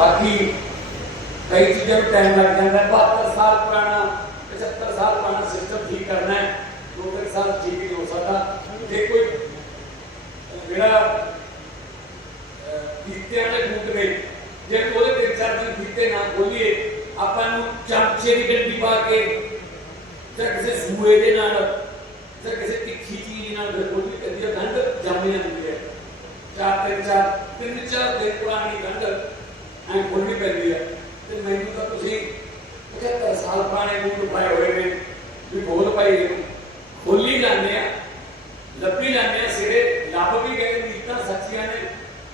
ਬਾਕੀ ਕਈ ਚੀਜ਼ਾਂ ਟਾਈਮ ਲੱਗ ਜਾਂਦਾ 72 ਸਾਲ ਪੁਰਾਣਾ 75 ਸਾਲ ਪੁਰਾਣਾ ਸਿਸਟਮ ਠੀਕ ਕਰਨਾ ਹੈ ਦੋ ਤਿੰਨ ਸਾਲ ਠੀਕ ਹੀ ਹੋ ਸਕਦਾ ਜੇ ਕੋਈ ਜਿਹੜਾ ਕੀਤੇ ਵਾਲੇ ਗੁੱਟ ਨੇ ਜੇ ਉਹਦੇ ਤਿੰਨ ਚਾਰ ਦਿਨ ਕੀਤੇ ਨਾ ਬੋਲੀਏ ਆਪਾਂ ਨੂੰ ਚਮਚੇ ਦੀ ਡੰਡੀ ਪਾ ਕੇ ਜਾਂ ਕਿਸੇ ਸੂਏ ਦੇ ਨਾਲ ਘੁੰਮਾਏ ਹੋਏ ਨੇ ਵੀ ਬੋਲ ਪਾਈ ਇਹਨੂੰ ਖੋਲੀ ਜਾਂਦੇ ਆ ਲੱਭੀ ਜਾਂਦੇ ਆ ਸਿਰੇ ਲੱਭ ਵੀ ਗਏ ਨੀਤਾਂ ਸੱਚੀਆਂ ਨੇ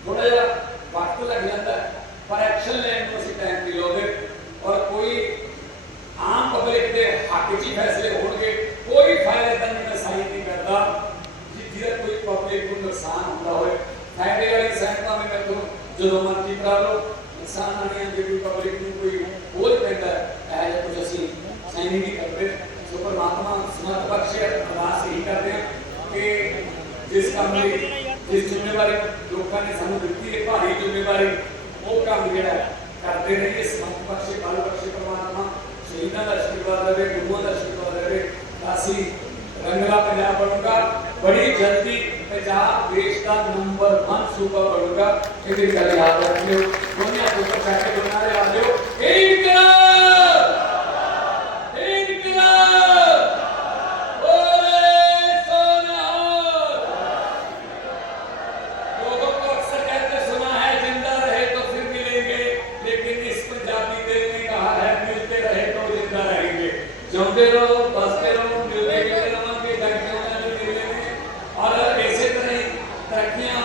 ਥੋੜਾ ਜਿਹਾ ਵਕਤ ਲੱਗ ਜਾਂਦਾ ਪਰ ਐਕਸ਼ਨ ਲੈਣ ਨੂੰ ਅਸੀਂ ਟਾਈਮ ਨਹੀਂ ਲਾਉਂਦੇ ਔਰ ਕੋਈ ਆਮ ਪਬਲਿਕ ਦੇ ਹੱਕ 'ਚ ਹੀ ਫੈਸਲੇ ਹੋਣਗੇ ਕੋਈ ਫਾਇਦਾ ਤਾਂ ਨਹੀਂ ਸਾਈਨ ਨਹੀਂ ਕਰਦਾ ਜਿਹਦਾ ਕੋਈ ਪਬਲਿਕ ਨੂੰ ਨੁਕਸਾਨ ਹੁੰਦਾ ਹੋਵੇ ਫਾਇਦੇ ਵਾਲੀ ਸਹਿਮਤਾ ਮੈਂ ਤੁਹਾਨੂੰ ਜਦੋਂ ਮਰਜ਼ੀ ਕਰਾ ਲਓ ਇਨਸਾਨਾਂ ਨੇ ਜਿਹੜੀ ਪਬਲਿਕ ਨੂੰ ਕੋਈ ਬੋਝ ਪੈਂਦਾ ਹੈ ਇਹ ਕੁਝ ਅਸੀਂ ये नहीं भी करते तो परमात्मा समर्थ पक्ष अरदास यही करते हैं कि जिस ਕੰਮ ਦੀ ਜਿਸ ਜ਼ਿੰਮੇਵਾਰੀ ਲੋਕਾਂ ਨੇ ਸਾਨੂੰ ਦਿੱਤੀ ਹੈ ਭਾਰੀ ਜ਼ਿੰਮੇਵਾਰੀ ਉਹ ਕੰਮ ਜਿਹੜਾ ਕਰਦੇ ਰਹੀਏ ਸਮਰਥ ਪਕਸ਼ ਬਲ ਪਕਸ਼ ਪਰਮਾਤਮਾ ਸ਼ਹੀਦਾਂ ਦਾ ਆਸ਼ੀਰਵਾਦ ਦੇਵੇ ਗੁਰੂਆਂ ਦਾ ਆਸ਼ੀਰਵਾਦ ਦੇਵੇ ਅਸੀਂ ਰੰਗਲਾ ਪੰਜਾਬ ਬਣੂਗਾ ਬੜੀ ਜਲਦੀ ਪੰਜਾਬ ਦੇਸ਼ ਦਾ ਨੰਬਰ 1 ਸੂਬਾ ਬਣੂਗਾ ਇਹਦੀ ਗੱਲ ਯਾਦ ਰੱਖਿਓ ਦੁਨੀਆ ਤੋਂ ਚੱਕ ਕੇ ਬਣਾ ਰਹੇ ਆ ਜਿਓ ਇਹ जुड़ते रहो बसते रहो मिलते जुलते रहेंगे डॉक्टरों में मिलने में और ऐसे तरह ही तरक्कियाँ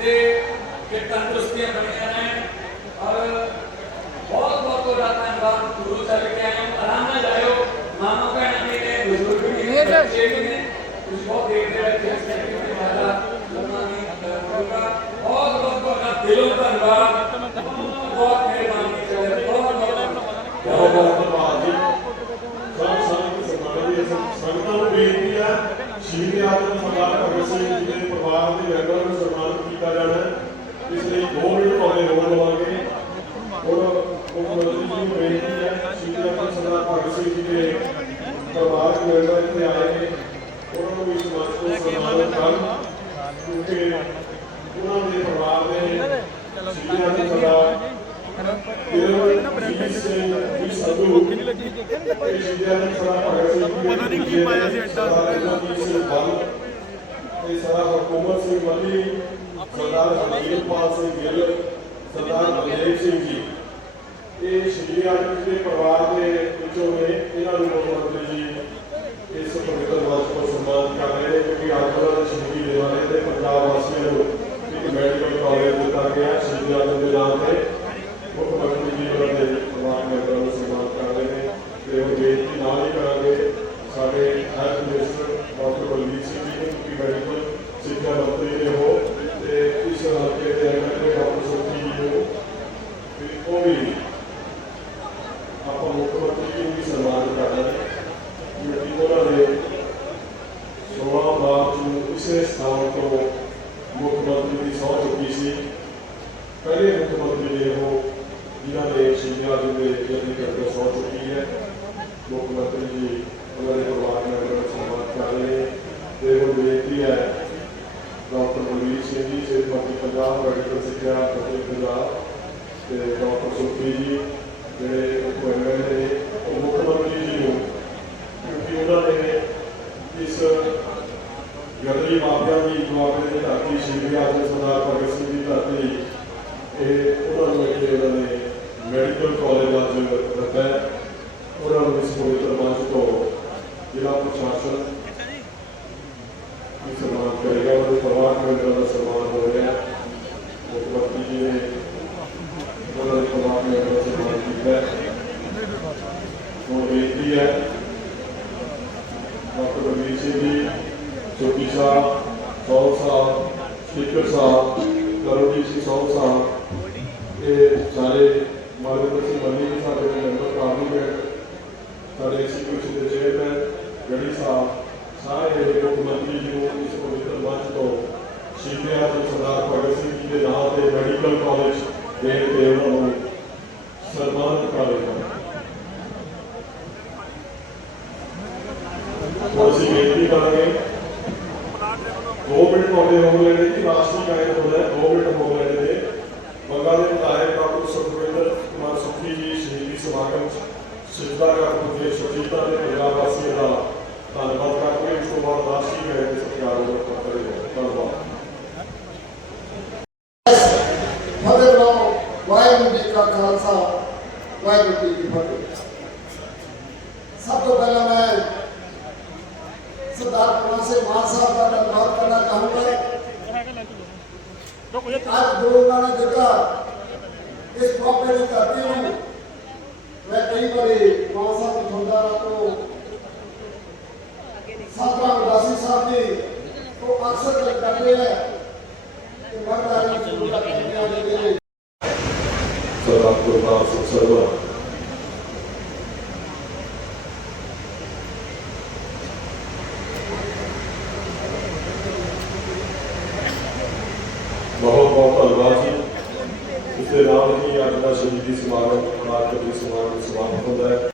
ते तंदुरुस्तियाँ बनिया रहें और बहुत बहुत को रात धन्यवाद गुरु साहब के आए आराम ना जायो मामा भैन भी ने बुजुर्ग भी ने बच्चे भी ने कुछ बहुत देर से बैठे हैं ज़्यादा लम्बा नहीं होगा बहुत बहुत का दिलों धन्यवाद ਸਰਦਾਰ ਭਗਤ ਸਿੰਘ ਜੀ ਦੇ ਪਰਿਵਾਰ ਦੇ ਮੈਂਬਰਾਂ ਨੂੰ ਸਨਮਾਨਿਤ ਕੀਤਾ ਜਾਣਾ ਇਸ ਲਈ ਦੋ ਮਿੰਟ ਤੁਹਾਡੇ ਰੋਣ ਲਵਾਂਗੇ ਔਰ ਮੁੱਖ ਮੰਤਰੀ ਜੀ ਨੂੰ ਬੇਨਤੀ ਹੈ ਸ਼ੀਲਾ ਪਰ ਸਰਦਾਰ ਭਗਤ ਸਿੰਘ ਜੀ ਦੇ ਪਰਿਵਾਰ ਦੇ ਮੈਂਬਰ ਇੱਥੇ ਆਏ ਨੇ ਉਹਨਾਂ ਨੂੰ ਇਸ ਮਸਤ ਨੂੰ ਸਨਮਾਨਿਤ ਕਰਨ ਕਿਉਂਕਿ ਉਹਨਾਂ ਦੇ ਪਰਿਵਾਰ ਦੇ ਸ਼ੀਲਾ ਦੇ ਸਰਦਾਰ ਪਤਾ ਨਹੀਂ ਕੀ ਪਾਇਆ ਸੀ ਐਡਾ ਇਹ ਸਾਰਾ ਹਕੂਮਤ ਸਿੰਘ ਮੱਲੀ ਸਰਦਾਰ ਹਰਜੀਤਪਾਲ ਸਿੰਘ ਗਿੱਲ ਸਰਦਾਰ ਬਲਦੇਵ ਸਿੰਘ ਜੀ ਇਹ ਸ਼੍ਰੀ ਆਜੂ ਦੇ ਪਰਿਵਾਰ ਦੇ ਵਿੱਚੋਂ ਨੇ ਇਹਨਾਂ ਨੂੰ ਮੁੱਖ ਮੰਤਰੀ ਜੀ ਇਸ ਪਵਿੱਤਰ ਵਾਰ ਨੂੰ ਸਨਮਾਨ ਕਰ ਰਹੇ ਕਿਉਂਕਿ ਅੱਜ ਉਹਨਾਂ ਦੇ ਸ਼ਹੀਦੀ ਦੇ ਸੀਨੀਅਰ ਜੀ ਦੇ ਜਿਹੜੀ ਕਰਦੇ ਸੌ ਹੈ ਮੁੱਖ ਮੰਤਰੀ ਜੀ ਉਹਨਾਂ ਦੇ ਪਰਿਵਾਰ ਮੈਂਬਰਾਂ ਨੂੰ ਸਨਮਾਨਿਤ ਹੁਣ ਬੇਨਤੀ ਡਾਕਟਰ ਬਲਵੀਰ ਸਿੰਘ ਜੀ ਸਿਹਤ ਮੰਤਰੀ ਪੰਜਾਬ ਮੈਡੀਕਲ ਸਿੱਖਿਆ ਅਤੇ ਪੰਜਾਬ ਤੇ ਡਾਕਟਰ ਸੁਖੀ ਜੀ ਜਿਹੜੇ ਉਹ ਮੁੱਖ ਮੰਤਰੀ ਜੀ ਨੂੰ ਕਿਉਂਕਿ ਉਹਨਾਂ ਨੇ ਇਸ ਗਦਰੀ ਮਾਪਿਆਂ ਦੀ ਜਵਾਬੇ ਦੇ ਧਰਤੀ ਸ਼੍ਰੀ ਆਦਰ की है डॉक्टर रणवीर सिंह जी चोटी साहब सौ साहब स्पीकर साहब करमजीत सिंह सौ साहब ये सारे मार्गदर्शन बनी बल्ली जी सारे मैंबर पार्लीमेंट सारे इंस्टीट्यूशन के चेयरमैन गढ़ी साहब सारे मुख्यमंत्री जी को इस पवित्र मंच को ਸ਼ਹੀਦਿਆਂ ਤੋਂ ਸਰਦਾਰ ਭਗਤ ਸਿੰਘ ਜੀ ਦੇ ਨਾਂ ਤੇ ਮੈਡੀਕਲ ਕਾਲਜ ਦੇ ਕੇ ਉਹਨਾਂ ਨੂੰ ਸਨਮਾਨਿਤ ਕਰ ਰਹੇ ਹਾਂ ਤੁਹਾਡੇ ਹੋਮਲੈਂਡ ਦੀ ਰਾਸ਼ਟਰੀ ਗਾਇਕ ਹੋਣਾ ਹੈ ਗਵਰਨਮੈਂਟ ਹੋਮਲੈਂਡ ਦੇ ਮੰਗਾਂ ਦੇ ਵਿਧਾਇਕ ਡਾਕਟਰ ਸੁਖਵਿੰਦਰ ਕੁਮਾਰ ਸੁਖੀ ਜੀ ਸ਼ਹੀਦੀ ਸਮਾਗਮ ਸਿੱਧਾ ਕਰਨ ਦੇ ਸ਼ਹੀਦਾਂ ਦੇ ਪੰਜਾਬ ਵਾਸੀਆਂ ਦਾ ਧੰਨਵਾਦ ਕਰਦੇ ਇਸ ਤੋਂ ਬਾਅਦ ਰਾਸ਼ਟਰੀ ਗਾਇਕ ਦੇ ਸਤਿਕਾਰ ਨੂੰ ਕਰਦੇ ਧੰਨਵਾਦ ਫਤਿਹ ਨਾਮ ਵਾਹਿਗੁਰੂ ਜੀ ਕਾ ਖਾਲਸਾ ਵਾਹਿਗੁਰੂ ਜੀ ਕੀ ਫਤਿਹ ਸਭ ਤੋਂ ਪਹਿਲਾਂ सरदार कुमार से मान साहब का धन्यवाद करना चाहूँगा आज दो गाना देता इस मौके में करती हूँ मैं कई बड़ी मान साहब झुंझा को सातरा उदासी साहब जी को अक्सर करते हैं कि मर्दारी सरदार कुमार सिंह सरवर ਬਹੁਤ ਬਹੁਤ ਧੰਨਵਾਦ ਜੀ ਇਸ ਦੇ ਨਾਲ ਹੀ ਅੱਜ ਦਾ ਸ਼ਹੀਦੀ ਸਮਾਗਮ ਮਾਰਕੀਟ ਦੇ ਸਮਾਗਮ ਸਮਾਪਤ ਹੁੰਦਾ ਹੈ